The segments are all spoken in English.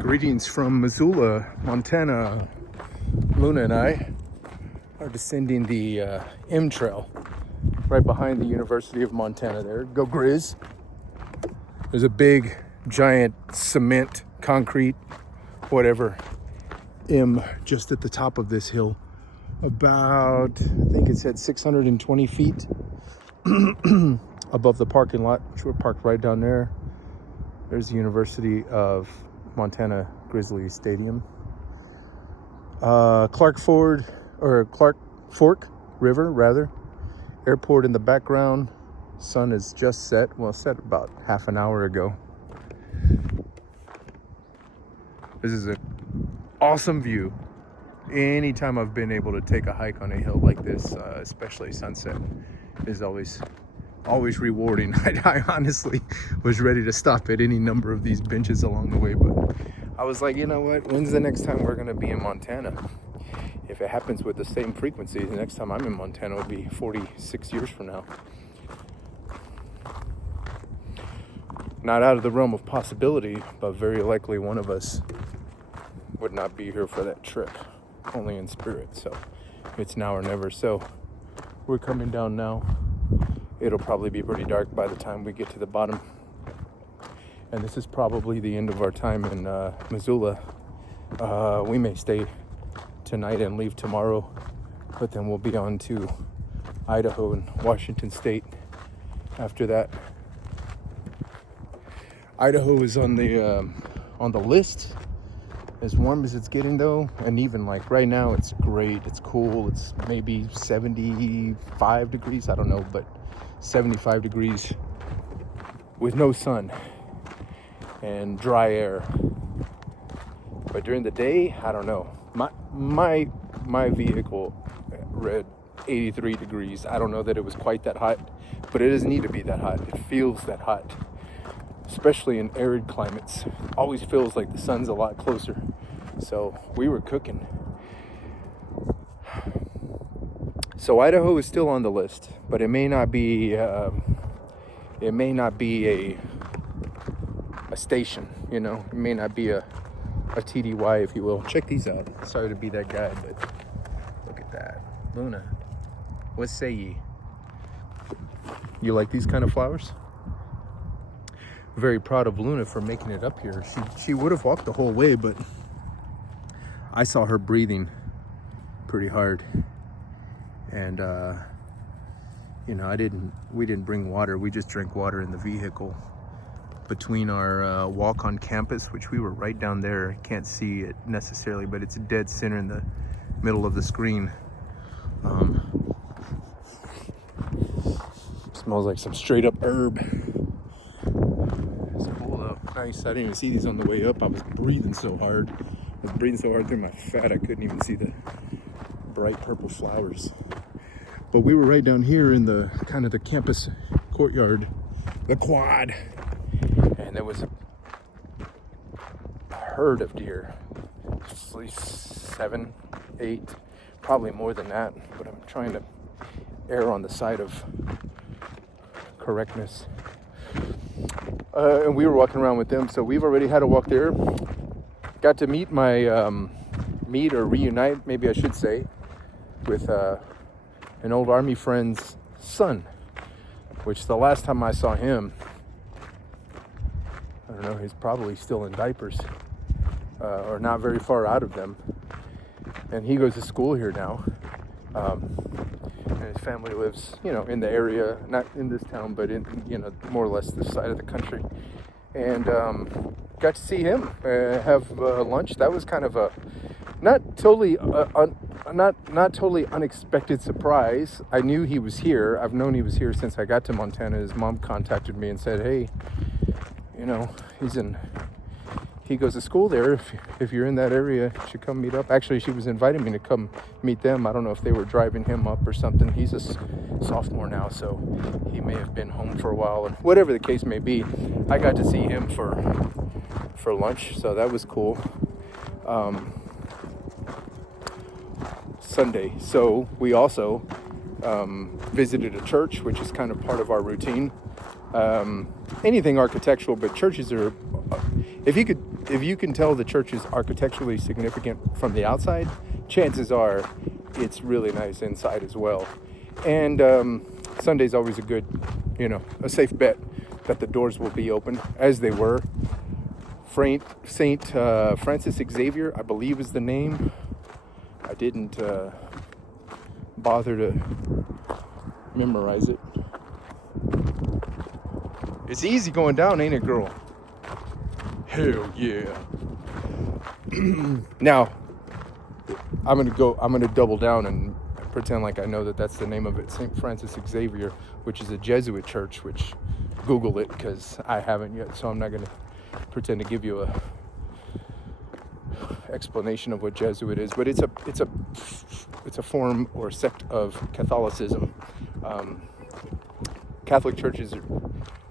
Greetings from Missoula, Montana. Luna and I are descending the M Trail right behind the University of Montana there. Go Grizz. There's a big, giant cement, concrete, whatever, M just at the top of this hill. About, I think it said 620 feet above the parking lot, which we're parked right down there. There's the University of Montana Grizzly Stadium. Clark Fork River, rather. Airport in the background. Sun is just set. Well, set about half an hour ago. This is an awesome view. Anytime I've been able to take a hike on a hill like this, especially sunset, is always rewarding. I honestly was ready to stop at any number of these benches along the way, but I was like, you know what? When's the next time we're going to be in Montana? If it happens with the same frequency, the next time I'm in Montana will be 46 years from now. Not out of the realm of possibility, but very likely one of us would not be here for that trip, only in spirit. So it's now or never. So we're coming down now. It'll probably be pretty dark by the time we get to the bottom. And this is probably the end of our time in Missoula. We may stay tonight and leave tomorrow, but then we'll be on to Idaho and Washington State after that. Idaho is on the list, as warm as it's getting though, and even like right now it's great, it's cool, it's maybe 75 degrees, I don't know, but 75 degrees with no sun and dry air. But during the day, I don't know. My vehicle read 83 degrees. I don't know that it was quite that hot, but it doesn't need to be that hot. It feels that hot, especially in arid climates. Always feels like the sun's a lot closer. So we were cooking. So Idaho is still on the list, but it may not be a station, you know. It may not be a TDY, if you will. Check these out. Sorry to be that guy, but look at that. Luna, what say ye? You like these kind of flowers? Very proud of Luna for making it up here. She would have walked the whole way, but I saw her breathing pretty hard. And you know, we didn't bring water. We just drank water in the vehicle between our walk on campus, which we were right down there. Can't see it necessarily, but it's dead center in the middle of the screen. Smells like some straight up herb. It's cool though. Nice. I didn't even see these on the way up. I was breathing so hard. I was breathing so hard through my fat I couldn't even see the bright purple flowers. But we were right down here in the kind of the campus courtyard, the quad, and there was a herd of deer, at least 7, 8, probably more than that, but I'm trying to err on the side of correctness. And we were walking around with them, so we've already had a walk there. Got to meet my reunite, maybe I should say, with an old Army friend's son, which the last time I saw him, I don't know, he's probably still in diapers, or not very far out of them. And he goes to school here now. And his family lives, you know, in the area, not in this town, but in, you know, more or less this side of the country. And got to see him have lunch. That was kind of a not totally unexpected surprise. I knew he was here. I've known he was here since I got to Montana. His mom contacted me and said, hey, you know, he goes to school there. If you're in that area, you should come meet up. Actually, she was inviting me to come meet them. I don't know if they were driving him up or something. He's a sophomore now, so he may have been home for a while, and whatever the case may be, I got to see him for lunch, so that was cool. Sunday, so we also visited a church, which is kind of part of our routine. Anything architectural, but churches are if you can tell the church is architecturally significant from the outside, chances are it's really nice inside as well. And Sunday's always a good, a safe bet that the doors will be open, as they were. Saint Francis Xavier, I believe, is the name. I didn't bother to memorize it. It's easy going down, ain't it, girl? Hell yeah. Now, I'm gonna double down and pretend like I know that that's the name of it. St. Francis Xavier, which is a Jesuit church, which Google it, because I haven't yet, so I'm not gonna pretend to give you a explanation of what Jesuit is, but it's a form or sect of Catholicism. Catholic churches are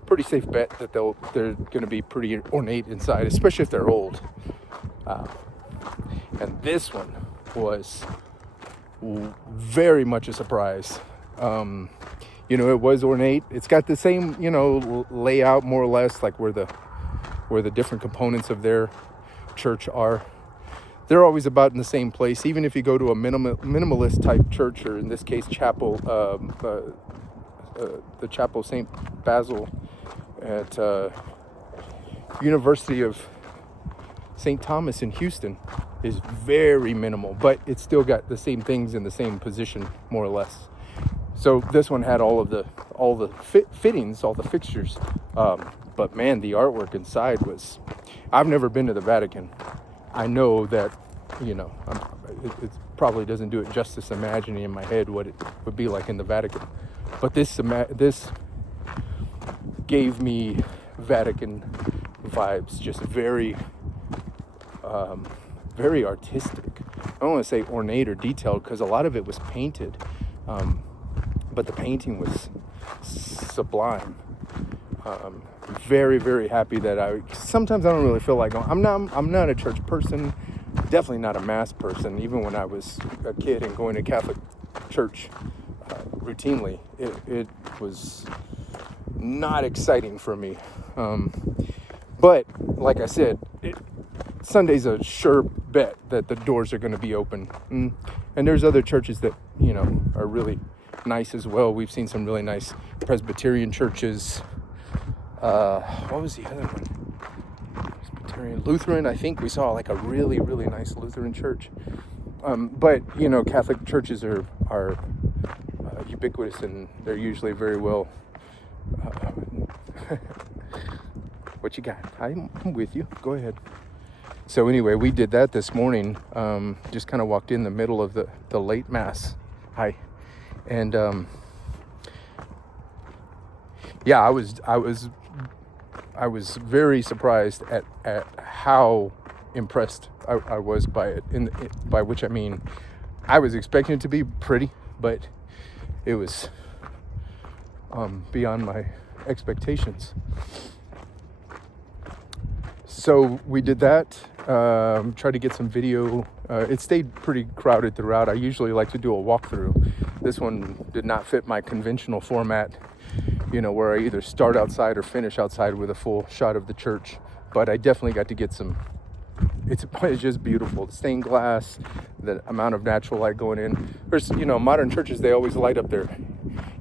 pretty safe bet that they're going to be pretty ornate inside, especially if they're old. And this one was very much a surprise. It was ornate. It's got the same, layout more or less, like where the different components of their church are. They're always about in the same place. Even if you go to a minimalist type church, or in this case, chapel, the Chapel St. Basil at University of St. Thomas in Houston, is very minimal, but it's still got the same things in the same position, more or less. So this one had all the fittings, all the fixtures, but man, the artwork inside was. I've never been to the Vatican. I know that, it probably doesn't do it justice imagining in my head what it would be like in the Vatican. But this gave me Vatican vibes, just very, very artistic. I don't want to say ornate or detailed, because a lot of it was painted, but the painting was sublime. Very, very happy that sometimes I don't really feel like going. I'm not a church person, definitely not a mass person. Even when I was a kid and going to Catholic church routinely, it was not exciting for me. But like I said, Sunday's a sure bet that the doors are going to be open. And there's other churches that, are really nice as well. We've seen some really nice Presbyterian churches. What was the other one? Presbyterian, Lutheran. I think we saw like a really, really nice Lutheran church. But Catholic churches are ubiquitous, and they're usually very well. What you got? I'm with you. Go ahead. So anyway, we did that this morning. Just kind of walked in the middle of the late mass. Hi, and yeah, I was very surprised at how impressed I was by it. By which I mean, I was expecting it to be pretty, but it was beyond my expectations. So we did that. Tried to get some video. It stayed pretty crowded throughout. I usually like to do a walkthrough. This one did not fit my conventional format, where I either start outside or finish outside with a full shot of the church. But I definitely got to get some. It's just beautiful. The stained glass, the amount of natural light going in. There's, modern churches, they always light up their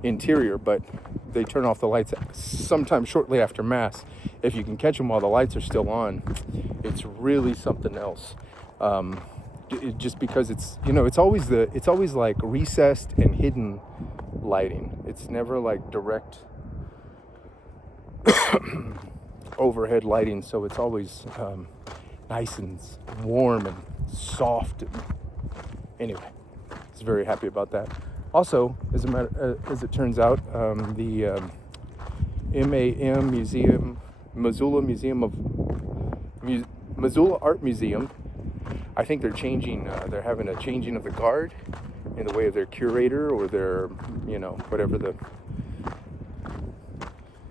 interior, but they turn off the lights sometimes shortly after mass. If you can catch them while the lights are still on, it's really something else. Just because it's always like recessed and hidden lighting. It's never like direct overhead lighting, so it's always nice and warm and soft. Missoula was very happy about that. Also, as it turns out, the MAM Museum, Missoula Art Museum, I think they're changing. They're having a changing of the guard in the way of their curator or their, whatever the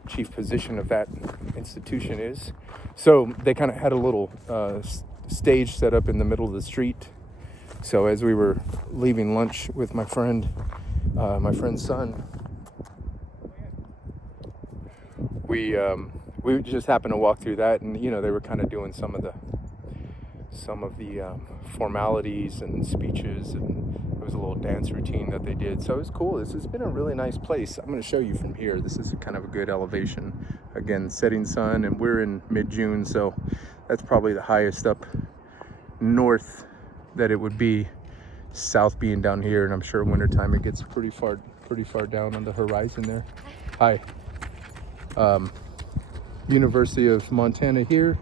chief position of that institution is. So they kind of had a little stage set up in the middle of the street. So as we were leaving lunch with my friend's son, we we just happened to walk through that, and they were kind of doing some of the formalities and speeches, and it was a little dance routine that they did. So it was cool. This has been a really nice place. I'm going to show you from here. This is kind of a good elevation. Again, setting sun, and we're in mid-June, so that's probably the highest up north that it would be, south being down here, and I'm sure wintertime it gets pretty far down on the horizon there. Hi. University of Montana here.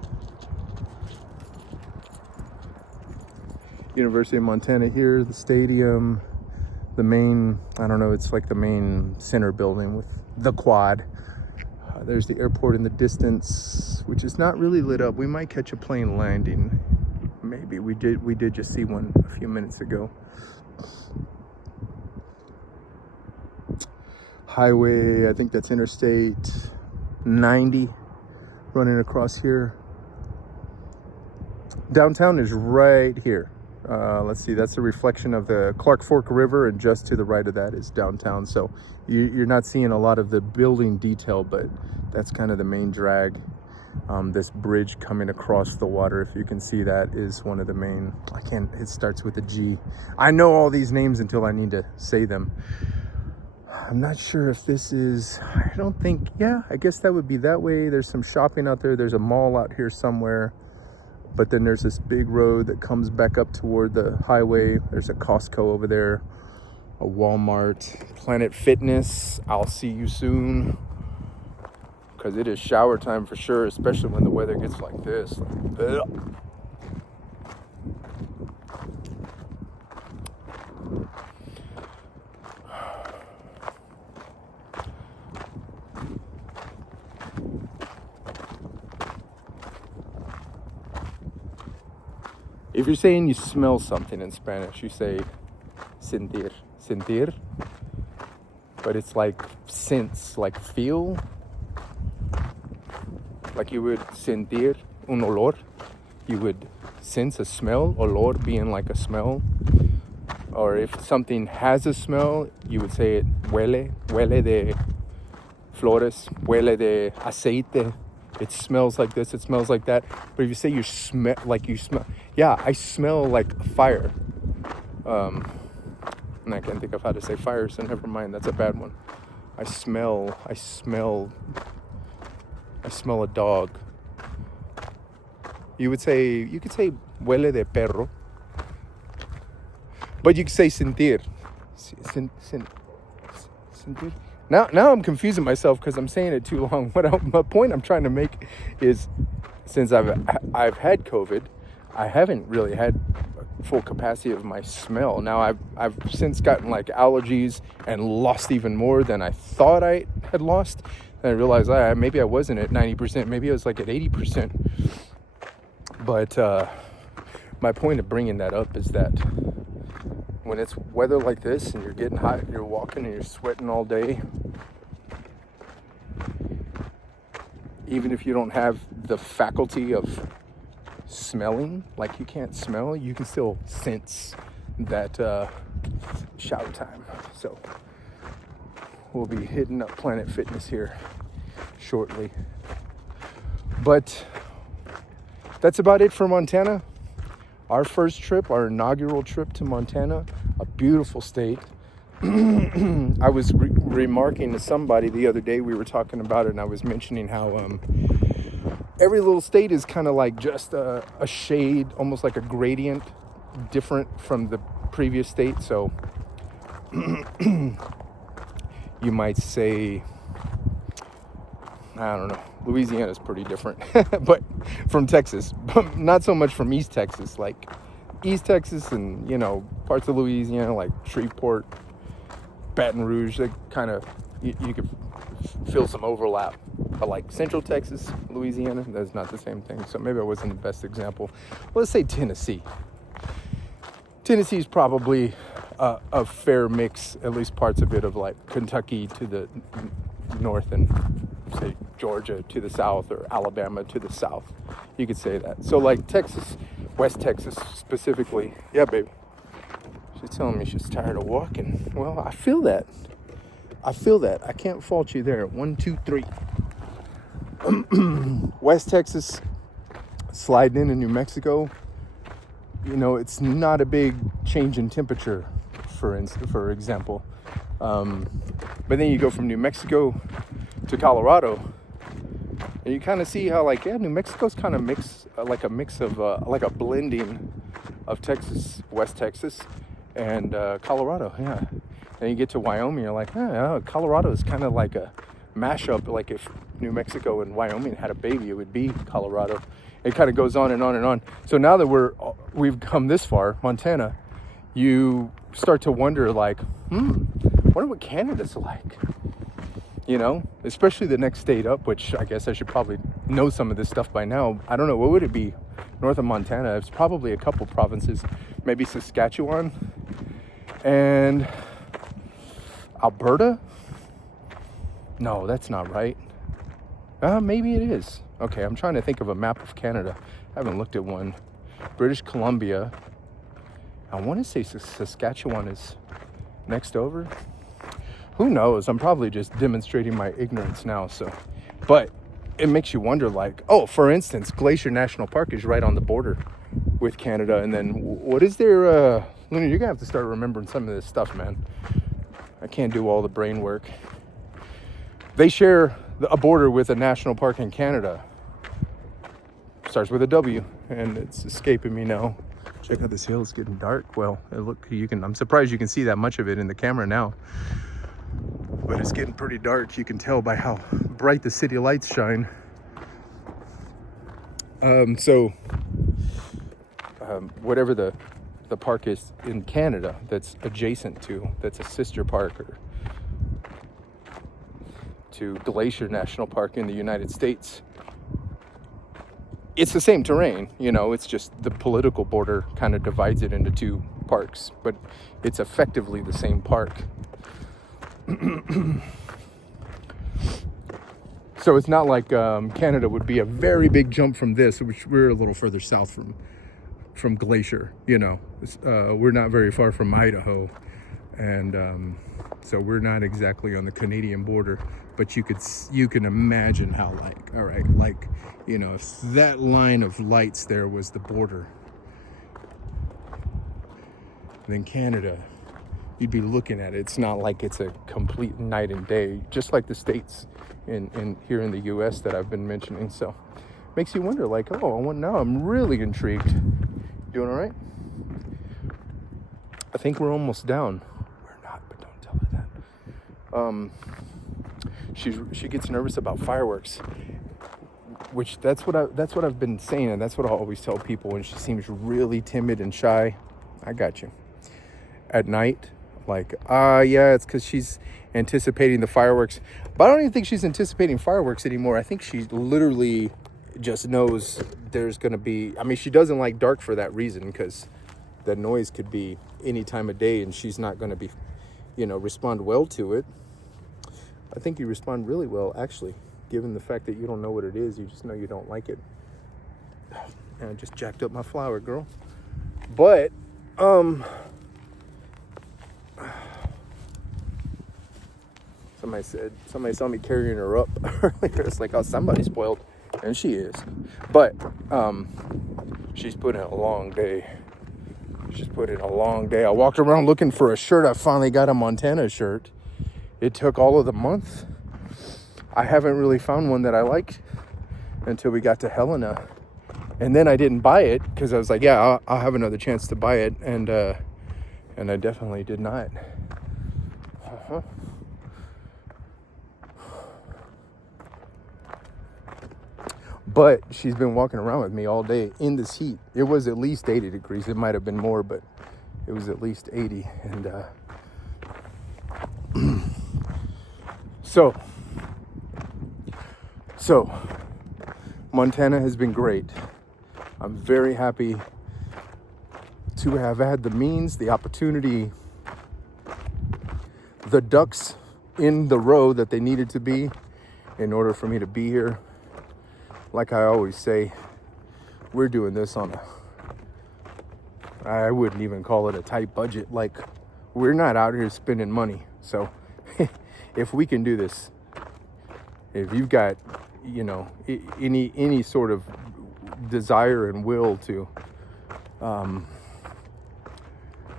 University of Montana here, the stadium, the main, I don't know, it's like the main center building with the quad. There's the airport in the distance, which is not really lit up. We might catch a plane landing. Maybe we did just see one a few minutes ago. Highway, I think that's Interstate 90 running across here. Downtown is right here. Let's see, that's a reflection of the Clark Fork River, and just to the right of that is downtown. So you're not seeing a lot of the building detail, but that's kind of the main drag. This bridge coming across the water, if you can see that, is one of the main, it starts with a G. I know all these names until I need to say them. I'm not sure if this is, I guess that would be that way. There's some shopping out there. There's a mall out here somewhere. But then there's this big road that comes back up toward the highway. There's a Costco over there, a Walmart, Planet Fitness. I'll see you soon. Because it is shower time for sure, especially when the weather gets like this. If you're saying you smell something in Spanish, you say sentir, sentir. But it's like sense, like feel. Like you would sentir un olor. You would sense a smell, olor being like a smell. Or if something has a smell, you would say it huele, huele de flores, huele de aceite. It smells like this, it smells like that. But if you say you smell, yeah, I smell like fire. And I can't think of how to say fire, so never mind, that's a bad one. I smell a dog. You could say huele de perro. But you could say sentir. Sentir. Now I'm confusing myself because I'm saying it too long. My point I'm trying to make is, since I've had COVID, I haven't really had full capacity of my smell. Now I've since gotten like allergies and lost even more than I thought I had lost. And I realized maybe I wasn't at 90%, maybe I was like at 80%. But my point of bringing that up is that when it's weather like this and you're getting hot and you're walking and you're sweating all day, even if you don't have the faculty of smelling, like you can't smell, you can still sense that shower time. So we'll be hitting up Planet Fitness here shortly. But that's about it for Montana. Our first trip, our inaugural trip to Montana, a beautiful state. I was remarking to somebody the other day, we were talking about it, and I was mentioning how every little state is kind of like just a shade, almost like a gradient, different from the previous state. So you might say, I don't know, Louisiana is pretty different, but from Texas, but not so much from East Texas. Like East Texas and, parts of Louisiana, like Shreveport, Baton Rouge, they kind of, you could feel some overlap. But like Central Texas, Louisiana, that's not the same thing. So maybe I wasn't the best example. Let's say Tennessee. Tennessee is probably a fair mix, at least parts of it, of like Kentucky to the north and say Georgia to the south, or Alabama to the south. You could say that. So like Texas, West Texas specifically. Yeah, baby. She's telling me she's tired of walking. Well, I feel that. I can't fault you there. 1, 2, 3. West Texas sliding into New Mexico, you know, it's not a big change in temperature, for example. But then you go from New Mexico to Colorado, and you kind of see how, like, yeah, New Mexico's kind of like a mix of, like a blending of Texas, West Texas, and Colorado, yeah. And you get to Wyoming, you're like, yeah, Colorado is kind of like a mashup. Like if New Mexico and Wyoming had a baby, it would be Colorado. It kind of goes on and on and on. So now that we've come this far, Montana, you start to wonder, like, wonder what Canada's like. You know, especially the next state up, which I guess I should probably know some of this stuff by now. I don't know, what would it be? North of Montana, it's probably a couple provinces, maybe Saskatchewan and Alberta. No, that's not right. Maybe it is. Okay, I'm trying to think of a map of Canada. I haven't looked at one. British Columbia. I want to say Saskatchewan is next over. Who knows? I'm probably just demonstrating my ignorance now. But it makes you wonder, like, oh, for instance, Glacier National Park is right on the border with Canada. And then what is there? Luna, you're going to have to start remembering some of this stuff, man. I can't do all the brain work. They share a border with a national park in Canada. Starts with a W, and it's escaping me now. Check out this hill. It's getting dark. Well, I'm surprised you can see that much of it in the camera now. But it's getting pretty dark. You can tell by how bright the city lights shine. Whatever the park is in Canada that's adjacent to, that's a sister park or to Glacier National Park in the United States, it's the same terrain, you know, it's just the political border kind of divides it into two parks, but it's effectively the same park. So it's not like Canada would be a very big jump from this, which we're a little further south from Glacier, you know. We're not very far from Idaho, and so we're not exactly on the Canadian border, but you can imagine how, like, all right, like, you know, if that line of lights there was the border, then Canada, you'd be looking at it. It's not like it's a complete night and day, just like the states in here in the U.S. that I've been mentioning. So makes you wonder, like, oh, now I'm really intrigued. Doing all right? I think we're almost down. We're not, but don't tell her that. She gets nervous about fireworks, which that's what I've been saying, and that's what I always tell people when she seems really timid and shy. I got you. At night, like, yeah, it's because she's anticipating the fireworks. But I don't even think she's anticipating fireworks anymore. I think she literally just knows there's going to be, I mean, she doesn't like dark for that reason, because that noise could be any time of day and she's not going to be, you know, respond well to it. I think you respond really well, actually, given the fact that you don't know what it is. You just know you don't like it. And I just jacked up my flower, girl. But, somebody saw me carrying her up earlier. It's like, oh, somebody's spoiled. And she is. But she's put in a long day. I walked around looking for a shirt. I finally got a Montana shirt. It took all of the month. I haven't really found one that I like until we got to Helena. And then I didn't buy it because I was like, yeah, I'll have another chance to buy it. And I definitely did not. But she's been walking around with me all day in this heat. It was at least 80 degrees. It might have been more, but it was at least 80. And so Montana has been great. I'm very happy to have had the means, the opportunity, the ducks in the row that they needed to be in order for me to be here. Like I always say, we're doing this on I wouldn't even call it a tight budget. Like, we're not out here spending money. So if we can do this, if you've got, any sort of desire and will to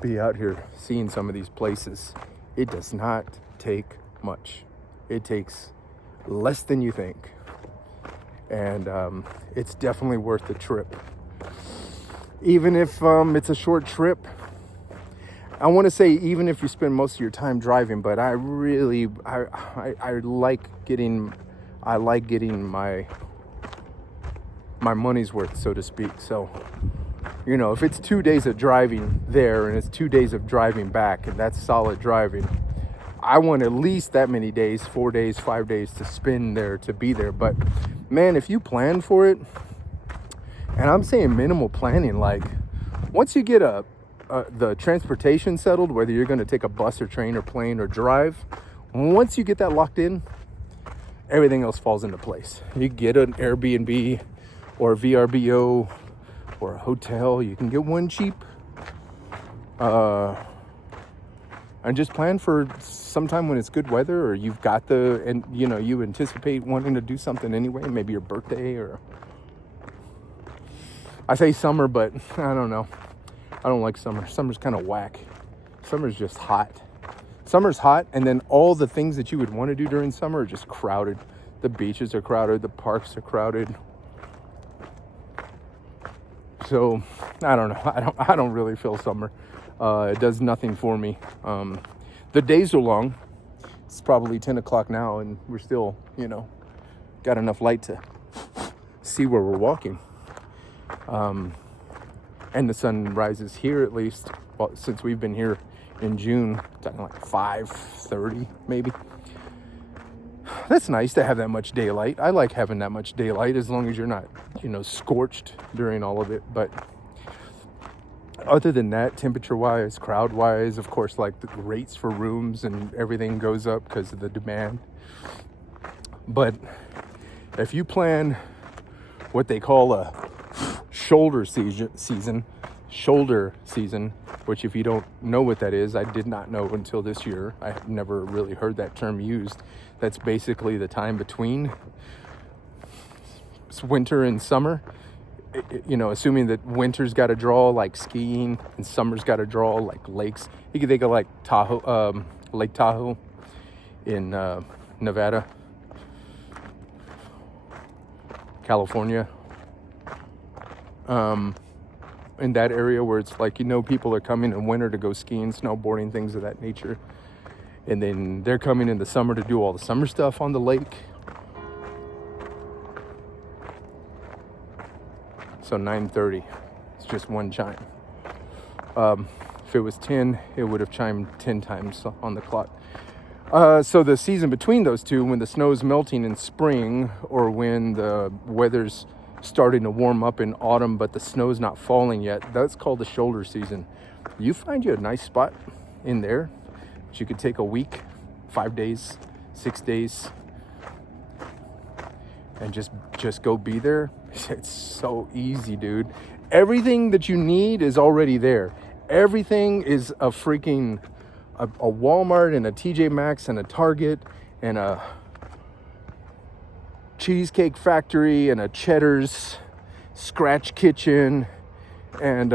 be out here seeing some of these places. It does not take much. It takes less than you think, and it's definitely worth the trip, even if it's a short trip. I want to say even if you spend most of your time driving, but I like getting my money's worth, so to speak. So, if it's 2 days of driving there and it's 2 days of driving back, and that's solid driving, I want at least that many days, 4 days, 5 days to spend there, to be there. But man, if you plan for it, and I'm saying minimal planning, like once you get the transportation settled, whether you're going to take a bus or train or plane or drive, once you get that locked in, everything else falls into place. You get an Airbnb or a VRBO or a hotel. You can get one cheap, and just plan for sometime when it's good weather, or you've got you anticipate wanting to do something anyway, maybe your birthday, or I say summer, but I don't know. I don't like summer. Summer's kind of whack. Summer's just hot. Summer's hot, and then all the things that you would want to do during summer are just crowded. The beaches are crowded. The parks are crowded. So I don't know. I don't really feel summer. It does nothing for me. The days are long. It's probably 10 o'clock now, and we're still, got enough light to see where we're walking. And the sun rises here, at least, since we've been here in June, talking like 5:30 maybe. That's nice to have that much daylight. I like having that much daylight, as long as you're not, scorched during all of it. But other than that, temperature-wise, crowd-wise, of course, like the rates for rooms and everything goes up because of the demand. But if you plan what they call a shoulder season, which if you don't know what that is, I did not know until this year. I have never really heard that term used. That's basically the time between winter and summer. Assuming that winter's got to draw like skiing and summer's got to draw like lakes. You can think of like Tahoe, Lake Tahoe in Nevada, California. In that area where it's like, people are coming in winter to go skiing, snowboarding, things of that nature. And then they're coming in the summer to do all the summer stuff on the lake. So 9:30, it's just one chime. If it was 10, it would have chimed 10 times on the clock. So the season between those two, when the snow's melting in spring, or when the weather's starting to warm up in autumn, but the snow's not falling yet, that's called the shoulder season. You find you a nice spot in there that you could take a week, 5 days, 6 days, and just go be there. It's so easy, dude. Everything that you need is already there. Everything is a freaking a Walmart and a TJ Maxx and a Target and a Cheesecake Factory and a Cheddar's, Scratch Kitchen, and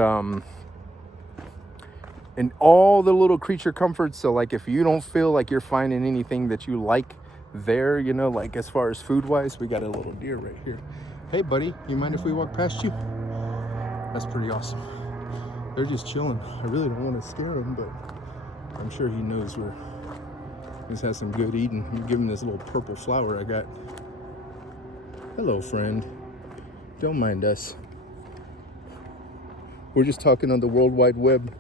all the little creature comforts. So like if you don't feel like you're finding anything that you like there, like as far as food wise, we got a little deer right here. Hey buddy, you mind if we walk past you? That's pretty awesome. They're just chilling. I really don't want to scare him, but I'm sure he knows he's had some good eating. I'm giving him this little purple flower I got. Hello, friend. Don't mind us. We're just talking on the World Wide Web.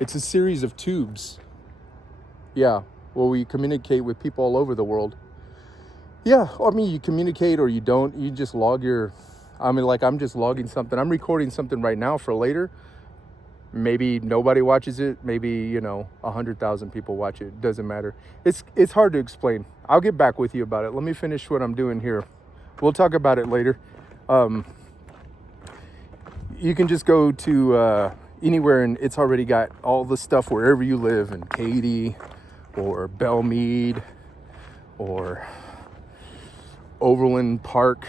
It's a series of tubes. Yeah, where we communicate with people all over the world. Yeah, I mean, you communicate or you don't. You just log I'm just logging something. I'm recording something right now for later. Maybe nobody watches it. Maybe, 100,000 people watch it. Doesn't matter. It's hard to explain. I'll get back with you about it. Let me finish what I'm doing here. We'll talk about it later. You can just go to anywhere, and it's already got all the stuff wherever you live, in Katy or Belmead or Overland Park.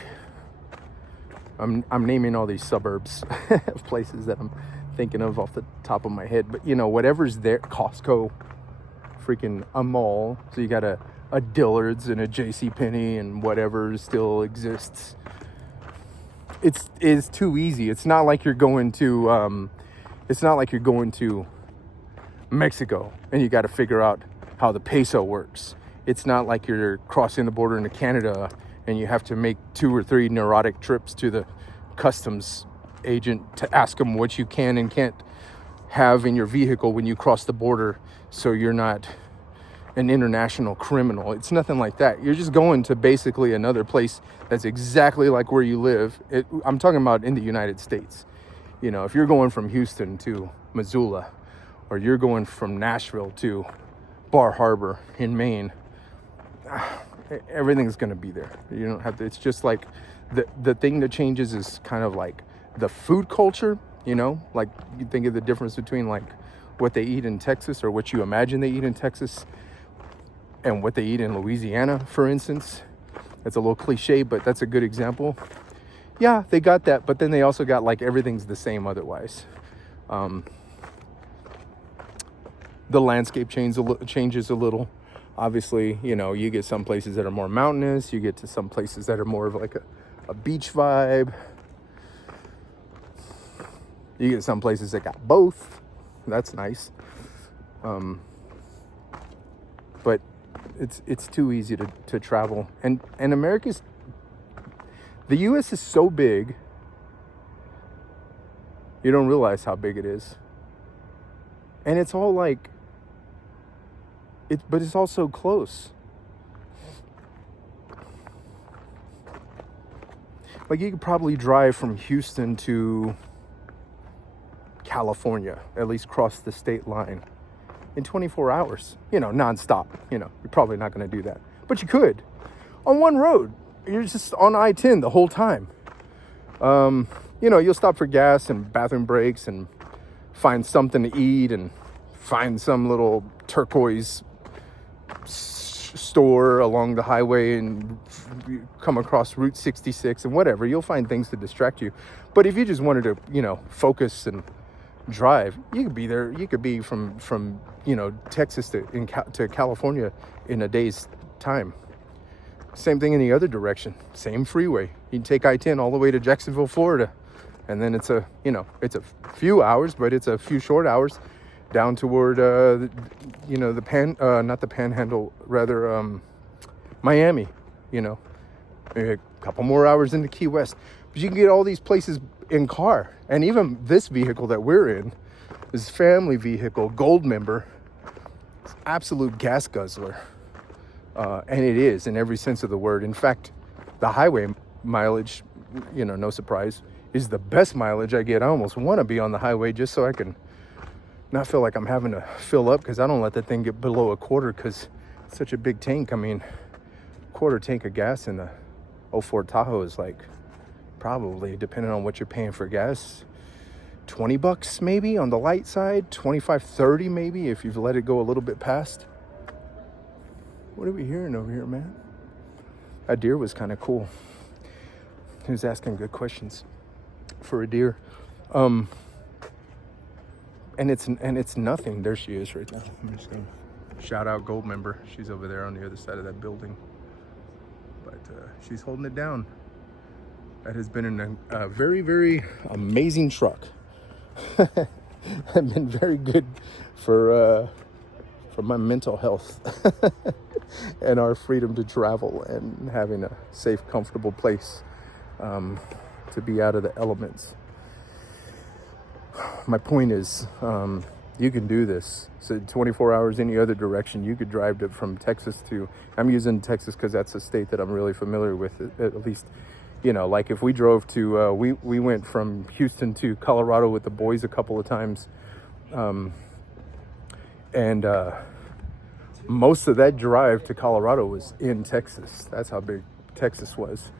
I'm naming all these suburbs of places that I'm thinking of off the top of my head. But, you know, whatever's there, Costco, freaking a mall. So you got a Dillard's and a JCPenney and whatever still exists. It's too easy. It's not like you're going to Mexico and you got to figure out how the peso works. It's not like you're crossing the border into Canada and you have to make 2 or 3 neurotic trips to the customs agent to ask them what you can and can't have in your vehicle when you cross the border, so you're not an international criminal. It's nothing like that. You're just going to basically another place that's exactly like where you live. I'm talking about in the United States. You know, if you're going from Houston to Missoula, or you're going from Nashville to Bar Harbor in Maine, everything's going to be there. You don't have to. It's just like the thing that changes is kind of like the food culture. You know, like you think of the difference between like what they eat in Texas, or what you imagine they eat in Texas, and what they eat in Louisiana, for instance. That's a little cliche, but that's a good example. Yeah, they got that, but then they also got like everything's the same otherwise. The landscape changes a little. Obviously, you know, you get some places that are more mountainous. You get to some places that are more of like a beach vibe. You get some places that got both. That's nice. But it's too easy to travel. And the U.S. is so big, you don't realize how big it is. And it's all like, but it's also close. Like you could probably drive from Houston to California, at least cross the state line, in 24 hours, you know, nonstop. You know, you're probably not going to do that, but you could on one road. You're just on I-10 the whole time. You know, you'll stop for gas and bathroom breaks and find something to eat and find some little turquoise store along the highway and come across Route 66 and whatever. You'll find things to distract you. But if you just wanted to, you know, focus and drive, you could be there. You could be from you know, Texas to California in a day's time. Same thing in the other direction. Same freeway. You can take I-10 all the way to Jacksonville, Florida, and then it's a few hours, but it's a few short hours down toward you know, not the Panhandle, rather Miami. You know, maybe a couple more hours into Key West. But you can get all these places in car. And even this vehicle that we're in, this family vehicle, Gold member, it's absolute gas guzzler. And it is in every sense of the word. In fact, the highway mileage, you know, no surprise, is the best mileage I get. I almost want to be on the highway just so I can not feel like I'm having to fill up, because I don't let that thing get below a quarter, because it's such a big tank. I mean, quarter tank of gas in the 04 Tahoe is like, probably, depending on what you're paying for gas, $20 maybe on the light side, 25, 30 maybe if you've let it go a little bit past. What are we hearing over here, man? That deer was kind of cool. He was asking good questions for a deer. And it's nothing. There she is right now. I'm just gonna shout out Gold member. She's over there on the other side of that building. But she's holding it down. That has been a very, very amazing truck. I've been very good for my mental health and our freedom to travel and having a safe, comfortable place to be out of the elements. My point is, you can do this. So 24 hours any other direction, you could drive from Texas to, I'm using Texas because that's a state that I'm really familiar with, at least. You know, like if we drove to, we went from Houston to Colorado with the boys a couple of times. And most of that drive to Colorado was in Texas. That's how big Texas was.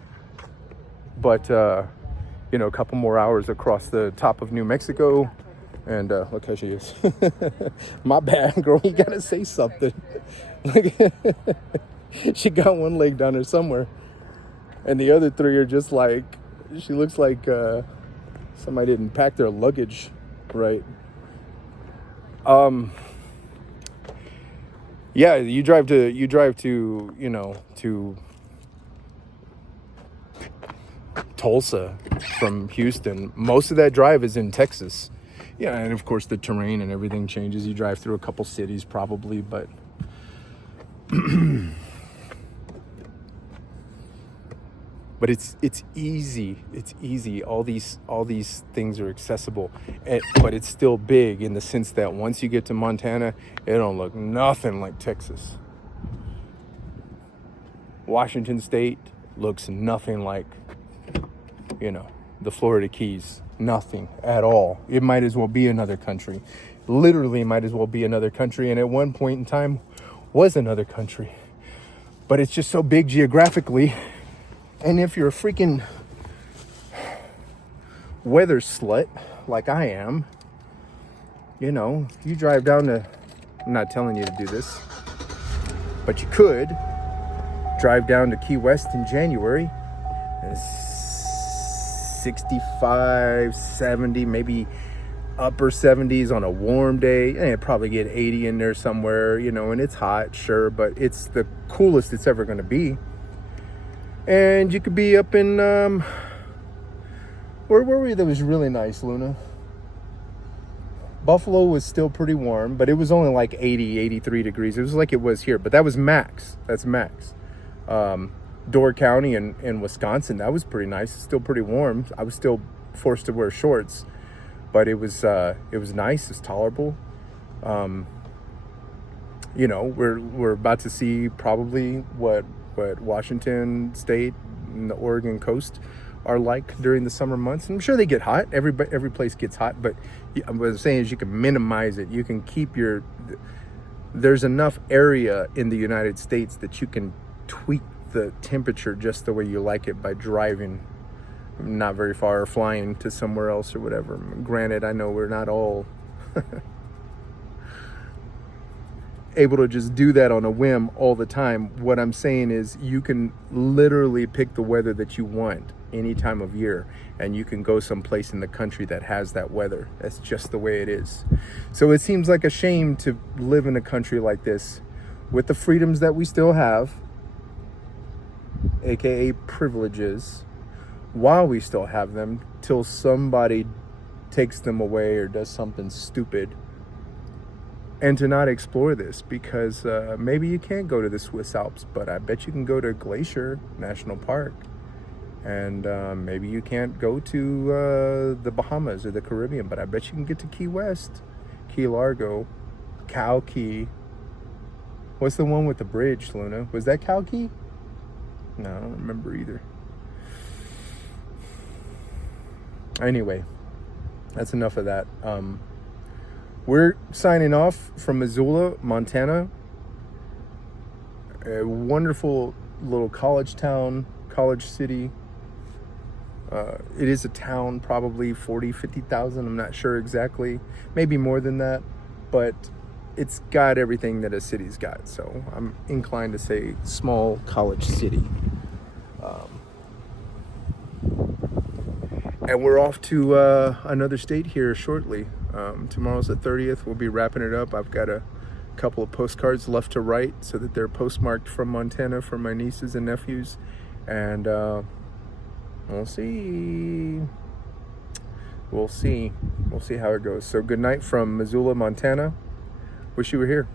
But, you know, a couple more hours across the top of New Mexico. And look how she is. My bad, girl. You got to say something. She got one leg down there somewhere. And the other three are just like, she looks like somebody didn't pack their luggage right. Yeah, you drive to to Tulsa from Houston. Most of that drive is in Texas. Yeah, and of course the terrain and everything changes. You drive through a couple cities probably, but but it's easy. It's easy. All these things are accessible, but it's still big in the sense that once you get to Montana, it don't look nothing like Texas. Washington State looks nothing like, the Florida Keys. Nothing at all. It might as well be another country. Literally might as well be another country, and at one point in time was another country. But it's just so big geographically. And if you're a freaking weather slut like I am, you drive down to, I'm not telling you to do this, but you could drive down to Key West in January, and it's 65, 70, maybe upper 70s on a warm day, and it'd probably get 80 in there somewhere, and it's hot, sure, but it's the coolest it's ever going to be. And you could be up in, where were we that was really nice, Luna? Buffalo was still pretty warm, but it was only like 80, 83 degrees. It was like it was here, but that was max. That's max. Door County in Wisconsin, that was pretty nice. Still pretty warm. I was still forced to wear shorts, but it was nice. It's tolerable. We're about to see probably what Washington State and the Oregon coast are like during the summer months. I'm sure they get hot. Every place gets hot, but what I'm saying is you can minimize it. You can keep there's enough area in the United States that you can tweak the temperature just the way you like it by driving not very far or flying to somewhere else or whatever. Granted, I know we're not all able to just do that on a whim all the time. What I'm saying is you can literally pick the weather that you want any time of year, and you can go someplace in the country that has that weather. That's just the way it is. So it seems like a shame to live in a country like this with the freedoms that we still have, aka privileges, while we still have them, till somebody takes them away or does something stupid, and to not explore this, because maybe you can't go to the Swiss Alps, but I bet you can go to Glacier National Park, and maybe you can't go to the Bahamas or the Caribbean, but I bet you can get to Key West, Key Largo, Cow Key. What's the one with the bridge, Luna? Was that Cow Key? No, I don't remember either. Anyway, that's enough of that. We're signing off from Missoula, Montana. A wonderful little college town, college city. It is a town, probably 40, 50,000. I'm not sure exactly. Maybe more than that. But it's got everything that a city's got. So I'm inclined to say small college city. And we're off to another state here shortly. Tomorrow's the 30th. We'll be wrapping it up. I've got a couple of postcards left to write so that they're postmarked from Montana for my nieces and nephews. And we'll see. We'll see how it goes. So good night from Missoula, Montana. Wish you were here.